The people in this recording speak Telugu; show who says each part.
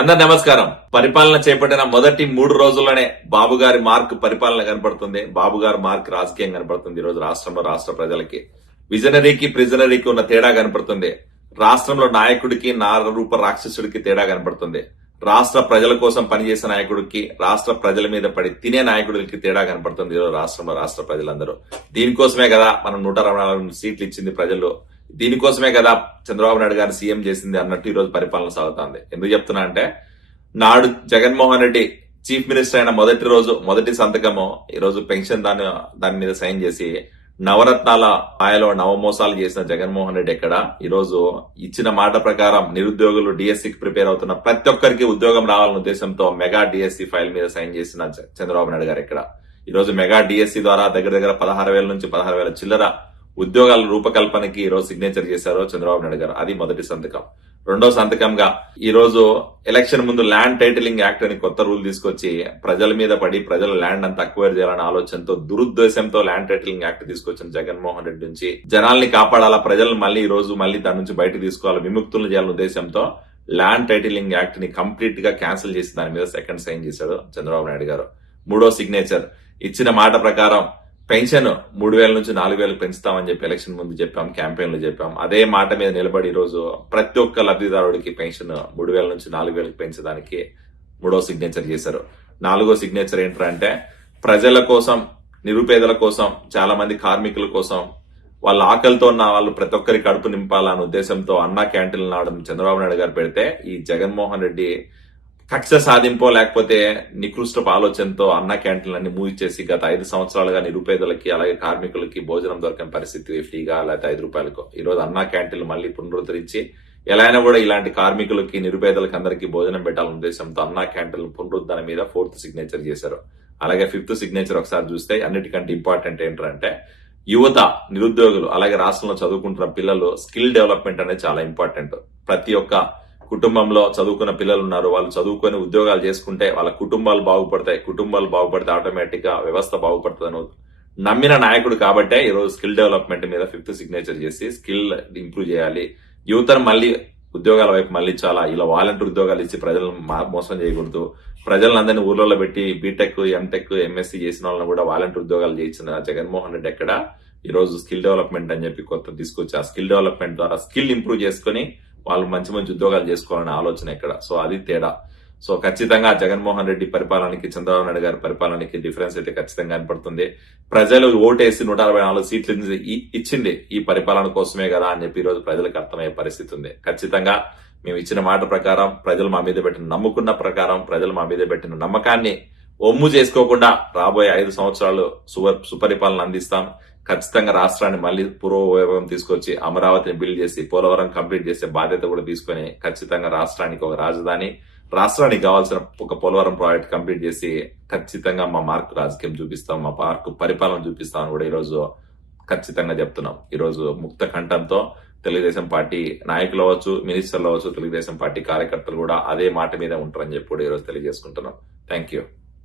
Speaker 1: అందరు నమస్కారం. పరిపాలన చేపట్టిన మొదటి మూడు రోజుల్లోనే బాబు గారి మార్క్ పరిపాలన కనపడుతుంది. బాబు గారి మార్క్ రాజకీయం కనపడుతుంది ఈ రోజు రాష్ట్రంలో రాష్ట్ర ప్రజలకి. విజనరీకి ప్రిజనరీకి ఉన్న తేడా కనపడుతుంది. రాష్ట్రంలో నాయకుడికి నారూప రాక్షసుడికి తేడా కనపడుతుంది. రాష్ట్ర ప్రజల కోసం పనిచేసే నాయకుడికి రాష్ట్ర ప్రజల మీద పడి తినే నాయకుడికి తేడా కనపడుతుంది ఈరోజు రాష్ట్రంలో రాష్ట్ర ప్రజలందరూ. దీనికోసమే కదా మనం నూట అరవై నాలుగు సీట్లు ఇచ్చింది ప్రజలు. దీనికోసమే కదా చంద్రబాబు నాయుడు గారు సీఎం చేసింది అన్నట్టు ఈ రోజు పరిపాలన సాగుతోంది. ఎందుకు చెప్తున్నా అంటే నాడు జగన్మోహన్ రెడ్డి చీఫ్ మినిస్టర్ అయిన మొదటి రోజు మొదటి సంతకము ఈ రోజు పెన్షన్ దాని దాని మీద సైన్ చేసి నవరత్నాల మాయలో నవమోసాలు చేసిన జగన్మోహన్ రెడ్డి ఎక్కడ? ఈ రోజు ఇచ్చిన మాట ప్రకారం నిరుద్యోగులు డిఎస్సికి ప్రిపేర్ అవుతున్న ప్రతి ఒక్కరికి ఉద్యోగం రావాలన్న ఉద్దేశంతో మెగా డిఎస్సి ఫైల్ మీద సైన్ చేసిన చంద్రబాబు నాయుడు గారు ఇక్కడ ఈ రోజు మెగా డిఎస్సి ద్వారా దగ్గర దగ్గర పదహారు వేల నుంచి పదహారు వేల చిల్లర ఉద్యోగాల రూపకల్పనకి ఈ రోజు సిగ్నేచర్ చేశారు చంద్రబాబు నాయుడు గారు. అది మొదటి సంతకం. రెండో సంతకంగా ఈ రోజు ఎలక్షన్ ముందు ల్యాండ్ టైటిలింగ్ యాక్ట్ అని కొత్త రూల్ తీసుకొచ్చి ప్రజల మీద పడి ప్రజల ల్యాండ్ అంతా అక్వైర్ చేయాలనే ఆలోచనతో దురుద్దేశంతో ల్యాండ్ టైటిలింగ్ యాక్ట్ తీసుకొచ్చిన జగన్మోహన్ రెడ్డి నుంచి జనాల్ని కాపాడాలా ప్రజలను మళ్ళీ ఈ రోజు మళ్ళీ దాని నుంచి బయట తీసుకోవాలి విముక్తులు చేయాలనే ఉద్దేశంతో ల్యాండ్ టైటిలింగ్ యాక్ట్ని కంప్లీట్గా క్యాన్సిల్ చేసి దాని మీద సెకండ్ సైన్ చేశాడు చంద్రబాబు నాయుడు గారు. మూడో సిగ్నేచర్ ఇచ్చిన మాట ప్రకారం పెన్షన్ మూడు వేల నుంచి నాలుగు వేలకు పెంచుతామని చెప్పి ఎలక్షన్ ముందు చెప్పాం క్యాంపెయిన్లు చెప్పాం. అదే మాట మీద నిలబడి ఈరోజు రోజు ప్రతి ఒక్క లబ్ధిదారుడికి పెన్షన్ మూడు వేల నుంచి నాలుగు వేలకు పెంచడానికి మూడో సిగ్నేచర్ చేశారు. నాలుగో సిగ్నేచర్ ఏంటంటే ప్రజల కోసం నిరుపేదల కోసం చాలా మంది కార్మికుల కోసం వాళ్ళ ఆకలితో ఉన్న వాళ్ళు ప్రతి ఒక్కరి కడుపు నింపాలన్న ఉద్దేశంతో అన్నా క్యాంటీన్లు నావడం చంద్రబాబు నాయుడు గారు పెడితే ఈ జగన్మోహన్ రెడ్డి కక్ష సాధింపో లేకపోతే నికృష్టపు ఆలోచనతో అన్న క్యాంటీన్లన్నీ మూవ్ చేసి గత ఐదు సంవత్సరాలుగా నిరుపేదలకి అలాగే కార్మికులకి భోజనం దొరకని పరిస్థితి ఫ్రీగా లేకపోతే ఐదు రూపాయలకు. ఈ రోజు అన్న క్యాంటీన్లు మళ్ళీ పునరుద్ధరించి ఎలా అయినా కూడా ఇలాంటి కార్మికులకి నిరుపేదలకి అందరికీ భోజనం పెట్టాలనే ఉద్దేశంతో అన్నా క్యాంటీన్లు పునరుద్ధరణ మీద ఫోర్త్ సిగ్నేచర్ చేశారు. అలాగే ఫిఫ్త్ సిగ్నేచర్ ఒకసారి చూస్తే అన్నిటికంటే ఇంపార్టెంట్ ఏంటంటే యువత నిరుద్యోగులు అలాగే రాష్ట్రంలో చదువుకుంటున్న పిల్లలు స్కిల్ డెవలప్మెంట్ అనేది చాలా ఇంపార్టెంట్. ప్రతి ఒక్క కుటుంబంలో చదువుకున్న పిల్లలు ఉన్నారు వాళ్ళు చదువుకొని ఉద్యోగాలు చేసుకుంటే వాళ్ళ కుటుంబాలు బాగుపడతాయి కుటుంబాలు బాగుపడితే ఆటోమేటిక్గా వ్యవస్థ బాగుపడుతుంది నమ్మిన నాయకుడు కాబట్టే ఈ రోజు స్కిల్ డెవలప్మెంట్ మీద ఫిఫ్త్ సిగ్నేచర్ చేసి స్కిల్ ఇంప్రూవ్ చేయాలి. యువతను మళ్ళీ ఉద్యోగాల వైపు మళ్ళీ చాలా ఇలా వాలంటీర్ ఉద్యోగాలు ఇచ్చి ప్రజలను మోసం చేయకూడదు. ప్రజలందరినీ ఊర్లలో పెట్టి బీటెక్ ఎంటెక్ ఎంఎస్సీ చేసిన వాళ్ళని కూడా వాలంటీర్ ఉద్యోగాలు చేయించిన జగన్మోహన్ రెడ్డి ఎక్కడ? ఈరోజు స్కిల్ డెవలప్మెంట్ అని చెప్పి కొత్త తీసుకొచ్చి ఆ స్కిల్ డెవలప్మెంట్ ద్వారా స్కిల్ ఇంప్రూవ్ చేసుకుని వాళ్ళు మంచి మంచి ఉద్యోగాలు చేసుకోవాలనే ఆలోచన ఇక్కడ సో అది తేడా. సో ఖచ్చితంగా జగన్మోహన్ రెడ్డి పరిపాలనకి చంద్రబాబు నాయుడు గారి పరిపాలనకి డిఫరెన్స్ అయితే ఖచ్చితంగా కనపడుతుంది. ప్రజలు ఓటేసి నూట అరవై నాలుగు సీట్లు ఇచ్చింది ఈ పరిపాలన కోసమే కదా అని చెప్పి ఈరోజు ప్రజలకు అర్థమయ్యే పరిస్థితి ఉంది. ఖచ్చితంగా మేము ఇచ్చిన మాట ప్రకారం ప్రజలు మా మీద పెట్టిన నమ్ముకున్న ప్రకారం ప్రజలు మా మీద పెట్టిన నమ్మకాన్ని ఒమ్ము చేసుకోకుండా రాబోయే ఐదు సంవత్సరాలు సుపరిపాలన అందిస్తాం. ఖచ్చితంగా రాష్ట్రాన్ని మళ్ళీ పూర్వవైభవం తీసుకొచ్చి అమరావతిని బిల్డ్ చేసి పోలవరం కంప్లీట్ చేసే బాధ్యత కూడా తీసుకొని ఖచ్చితంగా రాష్ట్రానికి ఒక రాజధాని రాష్ట్రానికి కావాల్సిన ఒక పోలవరం ప్రాజెక్ట్ కంప్లీట్ చేసి ఖచ్చితంగా మా మార్క్ రాజకీయం చూపిస్తాం మా మార్క్ పరిపాలన చూపిస్తాం కూడా ఈరోజు ఖచ్చితంగా చెప్తున్నాం. ఈరోజు ముక్త కంఠంతో తెలుగుదేశం పార్టీ నాయకులు అవ్వచ్చు మినిస్టర్లు అవ్వచ్చు తెలుగుదేశం పార్టీ కార్యకర్తలు కూడా అదే మాట మీద ఉంటారని చెప్పి కూడా ఈరోజు తెలియజేసుకుంటున్నాం. Thank you